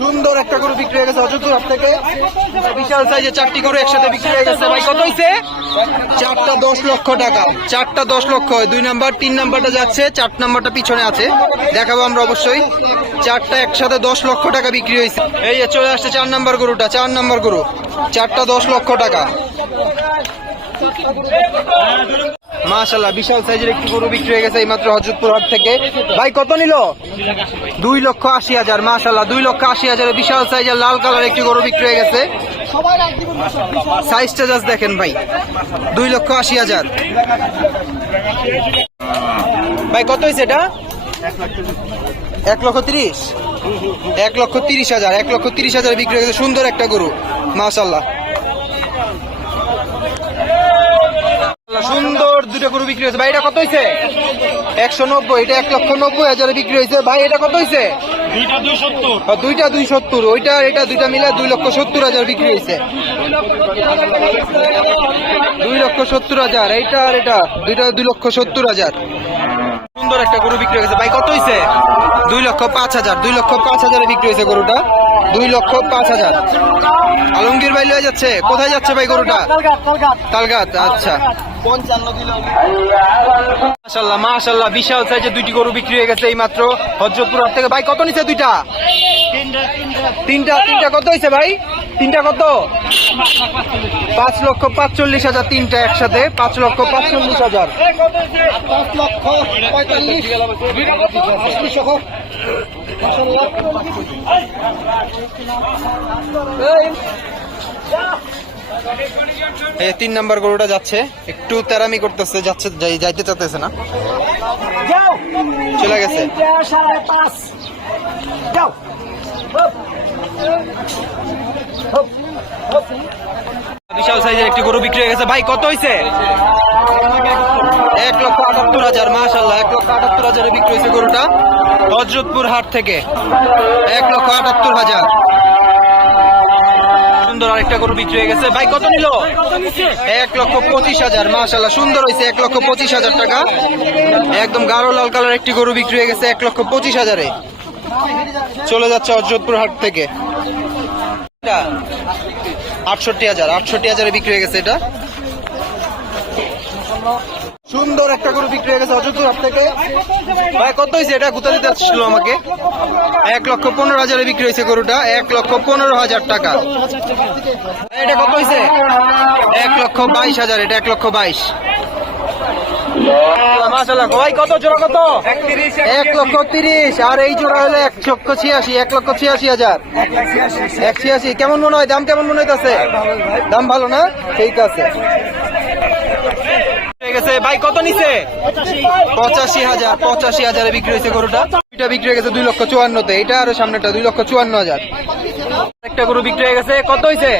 সুন্দর একটা গরু বিক্রি হয়ে গেছে। অযোধ্যা থেকে বিশাল সাইজে চারটি গরু একসাথে বিক্রি হয়ে গেছে। ভাই, কত হয়েছে চারটা দশ লক্ষ টাকা। চারটা দশ লক্ষ। দুই নাম্বার, তিন নাম্বারটা যাচ্ছে, চার নাম্বারটা পিছনে আছে। দেখাবো আমরা অবশ্যই। চারটা একসাথে দশ লক্ষ টাকা বিক্রি হয়েছে এই যে চলে আসছে চার নাম্বার গরুটা, চার নাম্বার গরু। চারটা দশ লক্ষ টাকা। মাশাল্লাহ বিশাল সাইজের একটি গরু বিক্রি হয়ে গেছে এইমাত্র হজরতপুর হাট থেকে। ভাই, কত নিল? দুই লক্ষ আশি হাজার মাশাল্লাহ দুই লক্ষ আশি হাজারের বিশাল সাইজের লাল কালার একটি গরু বিক্রি হয়ে গেছে। সাইজটা জাস্ট দেখেন ভাই, দুই লক্ষ আশি হাজার। ভাই, কত হয়েছে এটা? এক লক্ষ তিরিশ। এক লক্ষ তিরিশ হাজার, এক লক্ষ তিরিশ হাজার বিক্রি হয়ে গেছে, সুন্দর একটা গরু মাশাল্লাহ সুন্দর দুটো গরু বিক্রি হয়েছে। ভাই এটা কত হয়েছে একশো নব্বই এটা এক লক্ষ নব্বই হাজারে বিক্রি হয়েছে। ভাই এটা কত হয়েছে দুইটা দুই সত্তর দুইটা সত্তর ওইটা এটা দুইটা মিলে দুই লক্ষ সত্তর হাজার বিক্রি হয়েছে। দুই লক্ষ সত্তর হাজার এইটা আর এটা। দুইটা দুই লক্ষ সত্তর হাজার। সুন্দর একটা গরু বিক্রি হয়েছে। ভাই কত হয়েছে দুই লক্ষ পাঁচ হাজার দুই লক্ষ পাঁচ হাজারে বিক্রি হয়েছে গরুটা। দুই লক্ষ পাঁচ হাজার। আলমগীর ভাই লয়ে যাচ্ছে। কোথায় যাচ্ছে ভাই গরুটা? তালগাত আচ্ছা। মাশাল্লাহ মাশাল্লাহ বিশাল সাইজের দুইটি গরু বিক্রি হয়ে গেছে এই মাত্র হজরতপুর থেকে। ভাই, কত নিছে দুইটা? তিনটা তিনটা কত হয়েছে ভাই? তিনটা কত? পাঁচ লক্ষ পাঁচচল্লিশ হাজার তিনটা একসাথে। পাঁচ লক্ষ পাঁচচল্লিশ হাজার। পাঁচ লক্ষ পঁয়তাল্লিশ। এই তিন নাম্বার গরুটা যাচ্ছে। একটু তেরামি করতেছে যাচ্ছে যাই- যাইতে চাইতেছে না। চলে গেছে। সাইজের একটি গরু বিক্রি হয়ে গেছে। ভাই কত হয়েছে এক লক্ষ আটাত্তর হাজার মাশাল্লাহ এক লক্ষ আটাত্তর হাজারে বিক্রি হয়েছে গরুটা। হজরতপুর হাট থেকে। এক লক্ষ আটাত্তর হাজার। সুন্দর আরেকটা গরু বিক্রি হয়ে গেছে। ভাই কত নিল? এক লক্ষ পঁচিশ হাজার মাশাল্লাহ সুন্দর হয়েছে এক লক্ষ পঁচিশ হাজার টাকা। একদম গাঢ় লাল কালার একটি গরু বিক্রি হয়ে গেছে এক লক্ষ পঁচিশ হাজারে। চলে যাচ্ছে হজরতপুর হাট থেকে। আটষট্টি হাজার, আটষট্টি হাজারে বিক্রি হয়ে গেছে এটা। সুন্দর একটা গরু বিক্রি হয়ে গেছে অযোধ্যা হাট থেকে। ভাই, কত হয়েছে এটা? কোথা দিতে আসছিল আমাকে। এক লক্ষ পনেরো হাজারে বিক্রি হয়েছে গরুটা। এক লক্ষ পনেরো হাজার টাকা। এটা কত হয়েছে? এক লক্ষ বাইশ হাজার, এটা এক লক্ষ বাইশ। মাসাল্লাহ ভাই কত জোড়া কত? এক লক্ষ তিরিশ। আর এই জোড়া হলো এক লক্ষ ছিয়াশি এক লক্ষ ছিয়াশি হাজার। এক ছিয়াশি। কেমন মনে হয়? দাম কেমন মনে হইতাছে? দাম ভালো না? ঠিক আছে। হয়ে গেছে। ভাই কত নিছে? পঁচাশি হাজার। পঁচাশি হাজারে বিক্রি হয়েছে গরুটা। দুইটা বিক্রি হয়ে গেছে দুই লক্ষ চুয়ান্নতে। এটা আর সামনেটা দুই লক্ষ চুয়ান্ন হাজার। একটা গরু বিক্রি হয়ে গেছে। কত হয়েছে